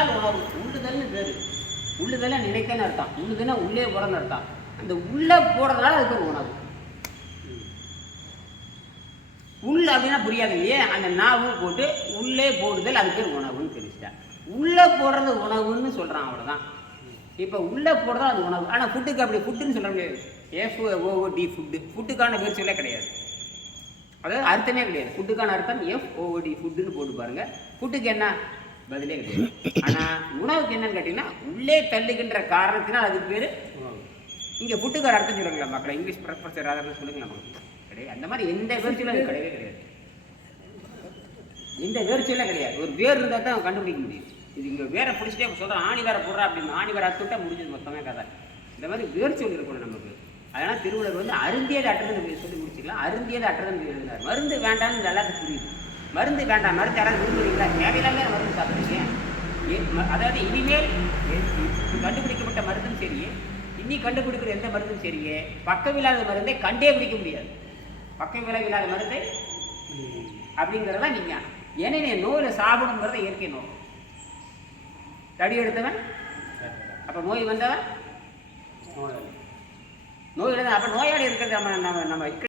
உள்ளால் உணவு. உள்ளுதல்னு பேர். உள்ளுதல்னா நினைத்தேன்னு அர்த்தம். உள்ளுதல்னா உள்ளே போகிறன்னு அர்த்தம். அந்த உள்ளே போடுறதுனால அதுக்கு ஒரு உணவு. உள் அப்படின்னா புரியாது இல்லையே? அந்த நாவு போட்டு உள்ளே போடுதல் அதுக்கு உணவுன்னு தெரிஞ்சுட்டேன். உள்ளே போடுறது உணவுன்னு சொல்கிறான் அவ்வளோதான் இப்போ உள்ளே போடுறது அது உணவு. ஆனால் ஃபுட்டுக்கு அப்படி ஃபுட்டுன்னு சொல்ல முடியாது. எஃப் ஓஓ டி ஃபுட்டு ஃபுட்டுக்கான பேர் சொல்ல கிடையாது. அதாவது அர்த்தமே கிடையாது. ஃபுட்டுக்கான அர்த்தம் எஃப் ஓஓடி ஃபுட்டுன்னு போட்டு பாருங்க. ஃபுட்டுக்கு என்ன? பதிலே கிடையாது. ஆனால் உணவுக்கு என்னன்னு கேட்டிங்கன்னா உள்ளே தள்ளுகின்ற காரணத்தினால் அதுக்கு பேர் இங்கே ஃபுட்டுக்கு அர்த்தம் சொல்லுங்களா மக்களை இங்கிலீஷ் ப்ரொஃபஸர் அதெல்லாம் சொல்லுங்களா மக்கள்? கிடையாது. அந்த மாதிரி எந்த வேர்ச்சியும் அது கிடையவே கிடையாது. எந்த வேர்ச்சியெல்லாம் கிடையாது. ஒரு வேர் இருந்தால் தான் கண்டுபிடிக்க முடியும். இது இங்கே வேற பிடிச்சிட்டே சொல்கிறேன் ஆணி வேற போடுறா அப்படின்னு ஆணி வேற அத்துட்டா முடிஞ்சது மொத்தமே கதை. இந்த மாதிரி வேர்ச்சொல் இருக்கணும் நமக்கு. அதனால் திருவள்ளுவர் வந்து அருந்தியது அற்றதுன்னு சொல்லி முடிச்சுக்கலாம். அருந்தியது அற்றதுன்னு எழுதினார். மருந்து வேண்டாம்னு எல்லாத்துக்கும் புரியுது. மருந்து வேண்டாம் மருந்து யாராவது விரும்புறீங்களா? தேவையில்லாம மருந்து சாப்பிடுறீங்க? அதாவது இனிமேல் கண்டுபிடிக்கப்பட்ட மருந்தும் சரியே இனி கண்டுபிடிக்கிற எந்த மருந்தும் சரியே பக்கமில்லாத மருந்தை கண்டே பிடிக்க முடியாது. பக்கம் விளைவில்லாத மருந்தை அப்படிங்கிறதா விஞ்ஞானம் ஏன்னா நோயில் சாப்பிடுங்கிறத இயற்கை நோய். தடி எடுத்தவன் அப்போ நோய் வந்தவன்? நோய் அப்போ நோயாளி இருக்கிறது நம்ம நம்ம நம்ம